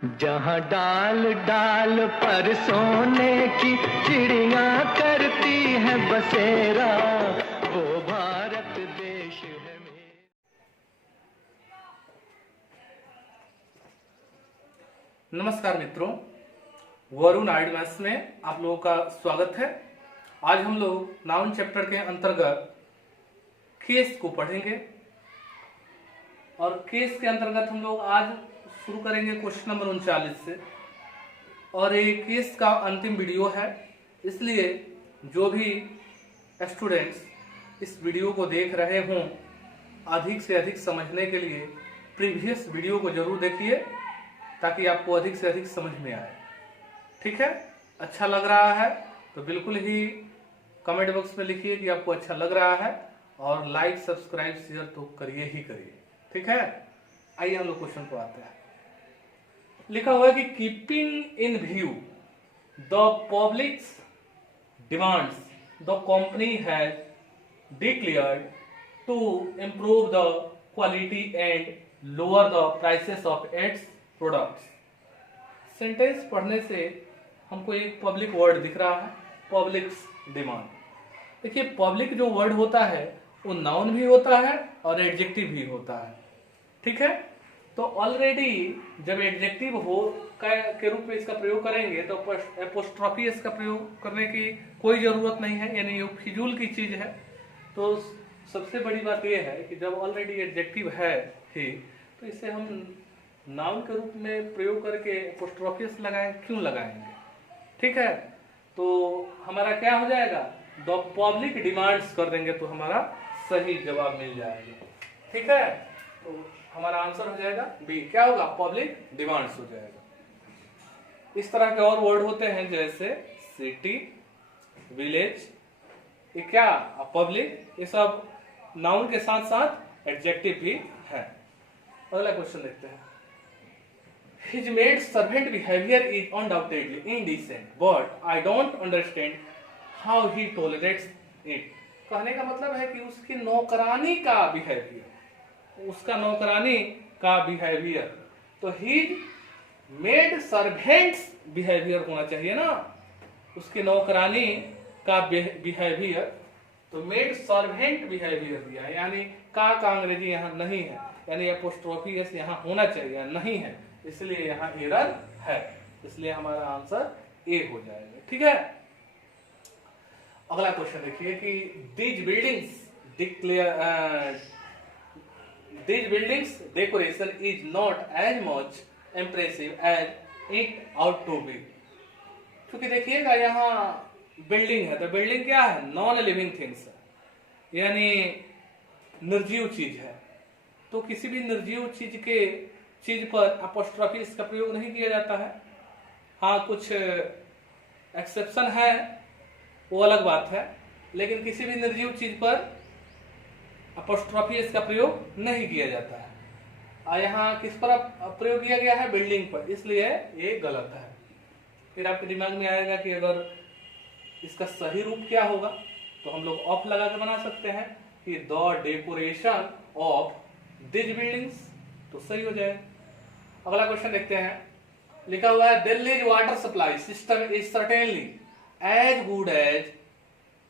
जहाँ डाल डाल पर सोने की चिड़िया करती है बसेरा, वो भारत देश है मेरा। नमस्कार मित्रों, वरुण आइडमैथ्स में आप लोगों का स्वागत है। आज हम लोग नाउन चैप्टर के अंतर्गत केस को पढ़ेंगे और केस के अंतर्गत हम लोग आज शुरू करेंगे क्वेश्चन नंबर 39 से। और ये केस का अंतिम वीडियो है, इसलिए जो भी स्टूडेंट्स इस वीडियो को देख रहे हों, अधिक से अधिक समझने के लिए प्रीवियस वीडियो को जरूर देखिए ताकि आपको अधिक से अधिक समझ में आए। ठीक है, अच्छा लग रहा है तो बिल्कुल ही कमेंट बॉक्स में लिखिए कि आपको अच्छा लग रहा है, और लाइक सब्सक्राइब शेयर तो करिए ही करिए। ठीक है, आइए हम लोग क्वेश्चन को आते हैं। लिखा हुआ है कि keeping in view the public's demands the company has declared to improve the quality and lower the prices of its products. Sentence पढ़ने से हमको एक पब्लिक वर्ड दिख रहा है, पब्लिक्स डिमांड। देखिए, पब्लिक जो वर्ड होता है वो नाउन भी होता है और एडजेक्टिव भी होता है। ठीक है, तो ऑलरेडी जब एडजेक्टिव हो के रूप में इसका प्रयोग करेंगे तो एपोस्ट्रोफी इसका प्रयोग करने की कोई जरूरत नहीं है, यानी ये फिजूल की चीज है। तो सबसे बड़ी बात यह है कि जब ऑलरेडी एडजेक्टिव है ही तो इसे हम नाउन के रूप में प्रयोग करके एपोस्ट्रोफियस लगाएं, क्यों लगाएंगे। ठीक है, तो हमारा क्या हो जाएगा, द पब्लिक डिमांड्स कर देंगे तो हमारा सही जवाब मिल जाएगा। ठीक है, तो हमारा आंसर हो जाएगा बी। क्या होगा, पब्लिक डिमांड्स हो जाएगा। इस तरह के और वर्ड होते हैं जैसे सिटी, विलेज, ये क्या पब्लिक, ये सब नाउन के साथ साथ एडजेक्टिव भी है। अगला क्वेश्चन देखते हैं। His maid servant behavior is undoubtedly indecent, but I don't understand how he tolerates it. कहने का मतलब है कि उसकी नौकरानी का बिहेवियर, उसका नौकरानी का बिहेवियर, तो हिज मेड सर्वेंट्स बिहेवियर होना चाहिए ना, उसकी नौकरानी का बिहेवियर। तो मेड सर्वेंट बिहेवियर दिया, यानी का अंग्रेजी यहाँ नहीं है, यानी एपोस्ट्रोफी एस यहाँ होना चाहिए, नहीं है, इसलिए यहाँ एरर है, इसलिए हमारा आंसर ए हो जाएगा। ठीक है, अगला क्वेश्चन देखिए कि these buildings decoration is not as much impressive as it out to be. क्योंकि देखिएगा यहाँ बिल्डिंग है, तो बिल्डिंग क्या है, नॉन लिविंग थिंग्स है, यानी निर्जीव चीज है। तो किसी भी निर्जीव चीज पर अपोस्ट्रोफी इसका प्रयोग नहीं किया जाता है। हाँ, कुछ एक्सेप्शन है, वो अलग बात है, लेकिन किसी भी निर्जीव चीज पर अपोस्ट्रोफी इसका प्रयोग नहीं किया जाता है। यहाँ किस पर प्रयोग किया गया है, बिल्डिंग पर, इसलिए ये गलत है। फिर आपके दिमाग में आएगा कि अगर इसका सही रूप क्या होगा, तो हम लोग ऑफ लगा के बना सकते हैं कि the decoration of this buildings, तो सही हो जाए। अगला क्वेश्चन देखते हैं। लिखा हुआ है Delhi water supply system is certainly as good as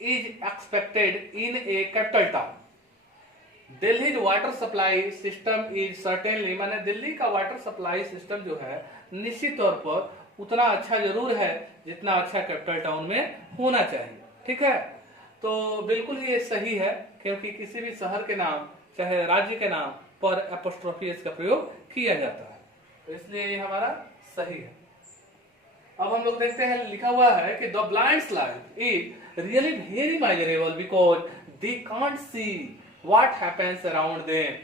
is expected in a capital town. Delhi water supply system is certainly, माने दिल्ली का वाटर सप्लाई सिस्टम जो है निश्चित तौर पर उतना अच्छा जरूर है जितना अच्छा कैपिटल टाउन में होना चाहिए। ठीक है, तो बिल्कुल ये सही है, क्योंकि किसी भी शहर के नाम चाहे राज्य के नाम पर एपोस्ट्रोफी इसका प्रयोग किया जाता है, तो इसलिए ये हमारा सही है। अब हम लोग देखते हैं, लिखा हुआ है कि the blinds life is really very measurable because they can't see what happens around them.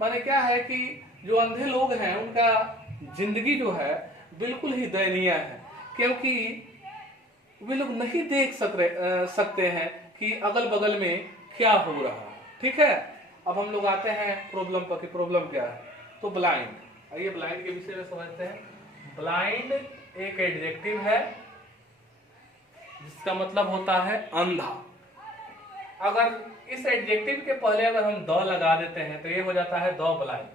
माने क्या है कि जो अंधे लोग हैं उनका जिंदगी जो है बिल्कुल ही दयनीय है, क्योंकि वे लोग नहीं देख सकते हैं कि अगल बगल में क्या हो रहा है। ठीक है, अब हम लोग आते हैं प्रॉब्लम पर कि प्रॉब्लम क्या है। तो ब्लाइंड, आइए ब्लाइंड के विषय में समझते हैं। ब्लाइंड एक एडजेक्टिव है जिसका मतलब होता है अंधा। अगर इस एडजेक्टिव के पहले अगर हम द लगा देते हैं तो ये हो जाता है द ब्लाइंड,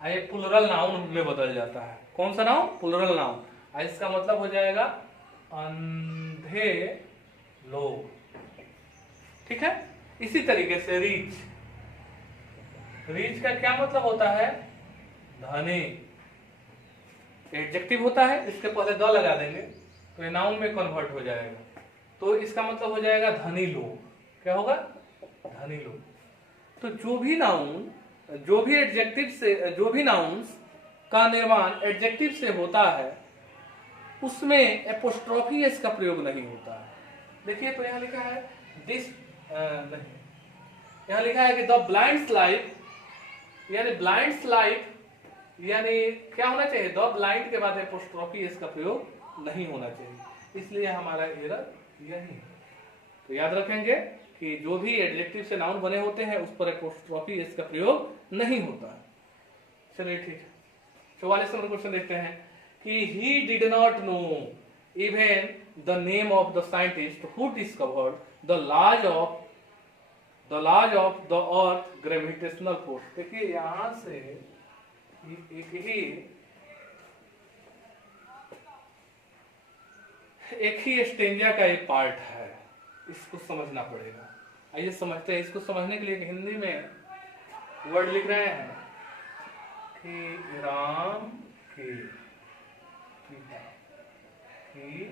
ये प्लुरल नाउन में बदल जाता है। कौन सा नाउन? Plural noun. इसका मतलब हो जाएगा अंधे लोग। ठीक है। इसी तरीके से रीच, रीच का क्या मतलब होता है? धनी। एडजेक्टिव होता है, इसके पहले द लगा देंगे तो ये नाउन में कन्वर्ट हो जाएगा। तो इसका मतलब हो जाएगा धनी लोग। क्या होगा? धनी लोग। तो जो भी नाउन, जो भी एडजेक्टिव से, जो भी नाउन्स का निर्माण एडजेक्टिव से होता है उसमें एपोस्ट्रोफी एस का प्रयोग नहीं होता है। देखिए तो यहाँ लिखा है दिस नहीं, यहाँ लिखा है कि द ब्लाइंड्स लाइफ, यानी ब्लाइंड्स लाइफ, यानी क्या होना चाहिए? द ब्लाइंड के बाद एपोस्ट्रोफी एस का प्रयोग नहीं होना चाहिए, इसलिए हमारा एरर यही है। तो याद रखेंगे कि जो भी एडजेक्टिव से नाउन बने होते हैं उस पर एपोस्ट्रोफी एस का प्रयोग नहीं होता है। चलिए ठीक है। 44 नंबर क्वेश्चन देखते हैं कि he did not know even the name of the scientist who discovered the laws of the earth gravitational force। देखिए यहां से एक ही स्टेंजा का एक पार्ट है, इसको समझना पड़ेगा। आइए समझते हैं। इसको समझने के लिए हिंदी में वर्ड लिख रहे हैं कि राम के पिता की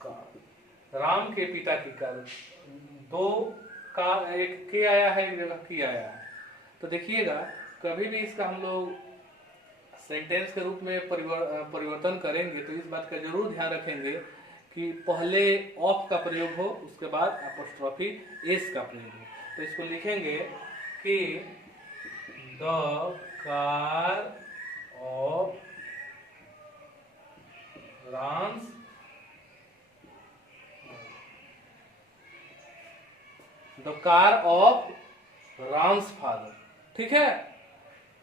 कार, राम के पिता की कार, दो का एक के आया है, एक जगह की आया है। तो देखिएगा कभी भी इसका हम लोग सेंटेंस के रूप में परिवर्तन करेंगे तो इस बात का जरूर ध्यान रखेंगे कि पहले ऑफ का प्रयोग हो, उसके बाद एपोस्ट्रोफी एस का प्रयोग हो। तो इसको लिखेंगे कि the car of Ram's, the car of Ram's father. ठीक है।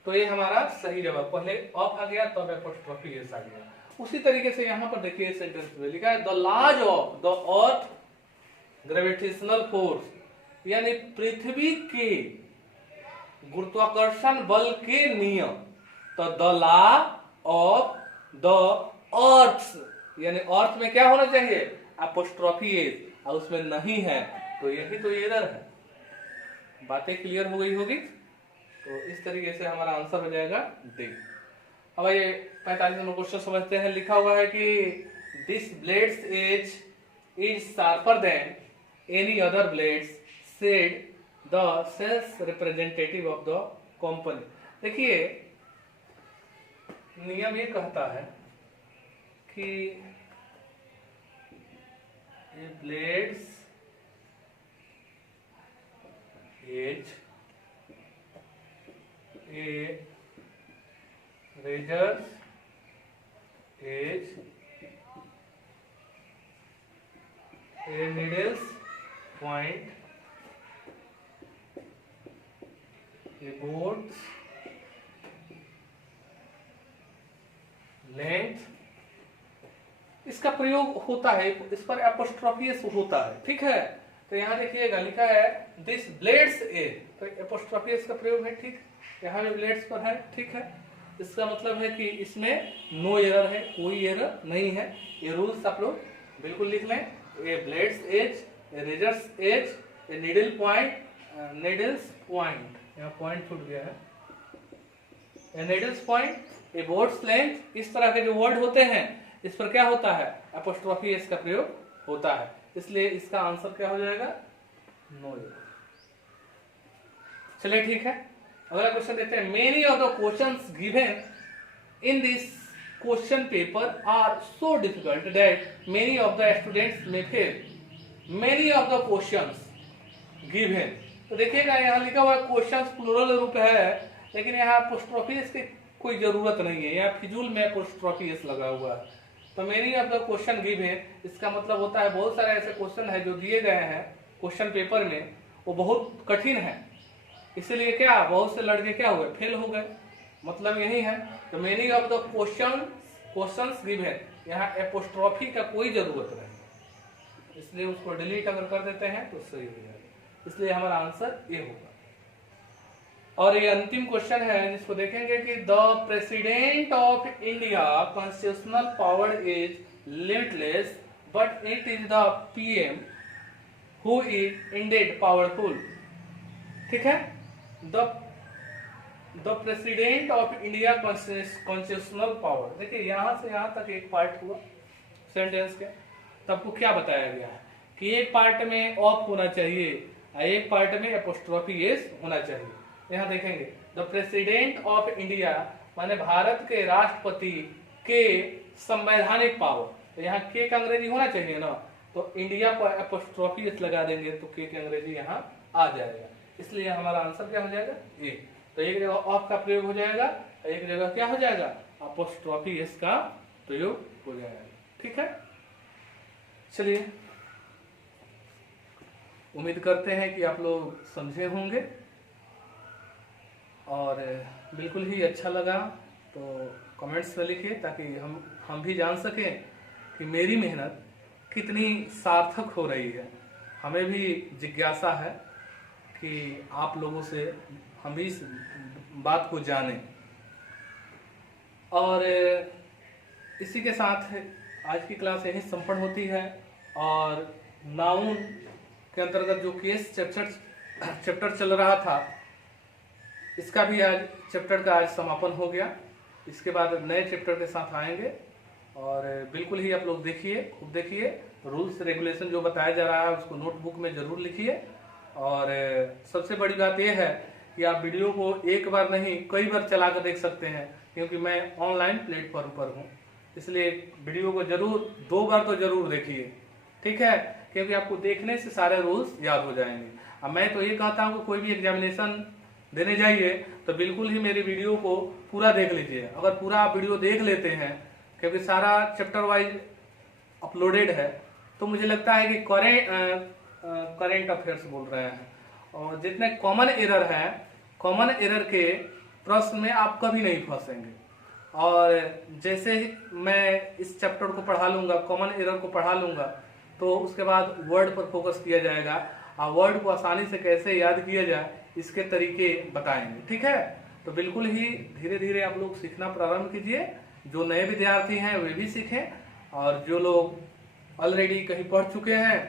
तो ये हमारा सही जवाब, पहले ऑफ आ गया तब एपोस्ट्रोफी एस आ गया। उसी तरीके से यहां पर देखिए सेंटेंस में लिखा है the laws of the earth gravitational force, यानी पृथ्वी के गुरुत्वाकर्षण बल के नियम। तो the law of the earth, यानी अर्थ में क्या होना चाहिए? एपोस्ट्रोफी एस, और उसमें नहीं है, तो यही तो एरर है। बातें क्लियर हो गई होगी। तो इस तरीके से हमारा आंसर हो जाएगा डी। अब ये 45 नंबर क्वेश्चन समझते हैं। लिखा हुआ है कि this blade's edge is sharper than any other blades said the sales representative of the company. देखिए नियम ये कहता है कि ये blades edge a razor's edge, a needle's point, a board's length, इसका प्रयोग होता है, इस पर एपोस्ट्रोफी एस होता है। ठीक है। तो यहाँ देखिएगा लिखा है दिस ब्लेड्स एज, तो एपोस्ट्रोफी एस का प्रयोग है। ठीक, यहाँ भी ब्लेड्स पर है। ठीक है। इसका मतलब है कि इसमें नो एरर है, कोई एरर नहीं है। ये रूल्स आप लोग बिल्कुल लिख लें। A blade's edge, a razor's edge, a needle point, needle's point, यहाँ पॉइंट छूट गया है, a needle's point, a board's length, इस तरह के जो वर्ड होते हैं इस पर क्या होता है? एपोस्ट्रोफी एस का प्रयोग होता है। इसलिए इसका आंसर क्या हो जाएगा? No error. चलिए ठीक है। अगला क्वेश्चन देखते हैं। Many of the questions given in this question paper are so difficult that many of the students may fail. Many of the questions given, तो देखिएगा यहाँ लिखा हुआ है क्वेश्चंस प्लूरल रूप है, लेकिन यहाँ एपोस्ट्रोफी एस की कोई जरूरत नहीं है, यहाँ फिजूल में एपोस्ट्रोफी एस लगा हुआ है। तो many of the question given, इसका मतलब होता है बहुत सारे ऐसे क्वेश्चन है जो दिए गए हैं क्वेश्चन पेपर में, वो बहुत कठिन है, इसलिए क्या बहुत से लड़के क्या हुए? फेल हो गए। मतलब यही है। तो many of the questions given, यहाँ एपोस्ट्रोफी का कोई जरूरत नहीं, इसलिए उसको डिलीट अगर कर देते हैं तो सही हो जाएगा। इसलिए हमारा आंसर ए होगा। और ये अंतिम क्वेश्चन है जिसको देखेंगे कि the president of India constitutional power is limitless but it is the PM who is ended powerful. ठीक है, the president of India constitutional power. देखिए यहां से यहां तक एक पार्ट हुआ सेंटेंस के, तो आपको क्या बताया गया है कि एक पार्ट में ऑफ होना चाहिए और एक पार्ट में एपोस्ट्रोफी एस होना चाहिए। यहाँ देखेंगे द प्रेसिडेंट ऑफ इंडिया माने भारत के राष्ट्रपति के संवैधानिक पावर, तो यहाँ के का अंग्रेजी होना चाहिए ना, तो इंडिया पर एपोस्ट्रोफी एस लगा देंगे तो के अंग्रेजी यहाँ आ जाएगा, इसलिए हमारा आंसर क्या हो जाएगा ए। तो एक जगह ऑफ का प्रयोग हो जाएगा, एक जगह क्या हो जाएगा एपोस्ट्रोफी एस का प्रयोग हो जाएगा। ठीक है, चलिए उम्मीद करते हैं कि आप लोग समझे होंगे और बिल्कुल ही अच्छा लगा तो कमेंट्स में लिखिए ताकि हम भी जान सकें कि मेरी मेहनत कितनी सार्थक हो रही है। हमें भी जिज्ञासा है कि आप लोगों से हम भी इस बात को जानें। और इसी के साथ आज की क्लास यही संपन्न होती है और नाउन के अंतर्गत जो केस चैप्टर चल रहा था इसका भी आज चैप्टर का आज समापन हो गया। इसके बाद नए चैप्टर के साथ आएंगे और बिल्कुल ही आप लोग देखिए, खूब देखिए, रूल्स रेगुलेशन जो बताया जा रहा है उसको नोटबुक में जरूर लिखिए। और सबसे बड़ी बात यह है कि आप वीडियो को एक बार नहीं कई बार चला कर देख सकते हैं, क्योंकि मैं ऑनलाइन प्लेटफॉर्म पर हूँ, इसलिए वीडियो को जरूर 2 बार तो जरूर देखिए। ठीक है, क्योंकि आपको देखने से सारे रूल्स याद हो जाएंगे। अब मैं तो ये कहता हूँ कि कोई भी एग्जामिनेशन देने जाइए तो बिल्कुल ही मेरी वीडियो को पूरा देख लीजिए। अगर पूरा आप वीडियो देख लेते हैं, क्योंकि सारा चैप्टर वाइज अपलोडेड है, तो मुझे लगता है कि करेंट अफेयर्स बोल रहे हैं और जितने कॉमन एरर है, कॉमन एरर के प्रश्न में आप कभी नहीं फंसेंगे। और जैसे मैं इस चैप्टर को पढ़ा लूंगा, कॉमन एरर को पढ़ा लूंगा, तो उसके बाद वर्ड पर फोकस किया जाएगा और वर्ड को आसानी से कैसे याद किया जाए इसके तरीके बताएंगे। ठीक है, तो बिल्कुल ही धीरे धीरे आप लोग सीखना प्रारंभ कीजिए। जो नए विद्यार्थी हैं वे भी सीखें और जो लोग ऑलरेडी कहीं पढ़ चुके हैं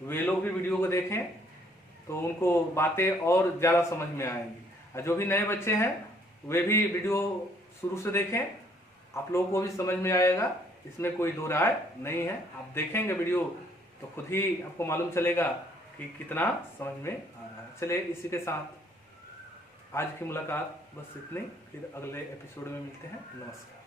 वे लोग भी वीडियो को देखें, तो उनको बातें और ज़्यादा समझ में आएंगी। और जो भी नए बच्चे हैं वे भी वीडियो शुरू से देखें, आप लोगों को भी समझ में आएगा, इसमें कोई दो राय नहीं है। आप देखेंगे वीडियो तो खुद ही आपको मालूम चलेगा कि कितना समझ में आ रहा है। चलिए इसी के साथ आज की मुलाकात बस इतनी, फिर अगले एपिसोड में मिलते हैं। नमस्कार।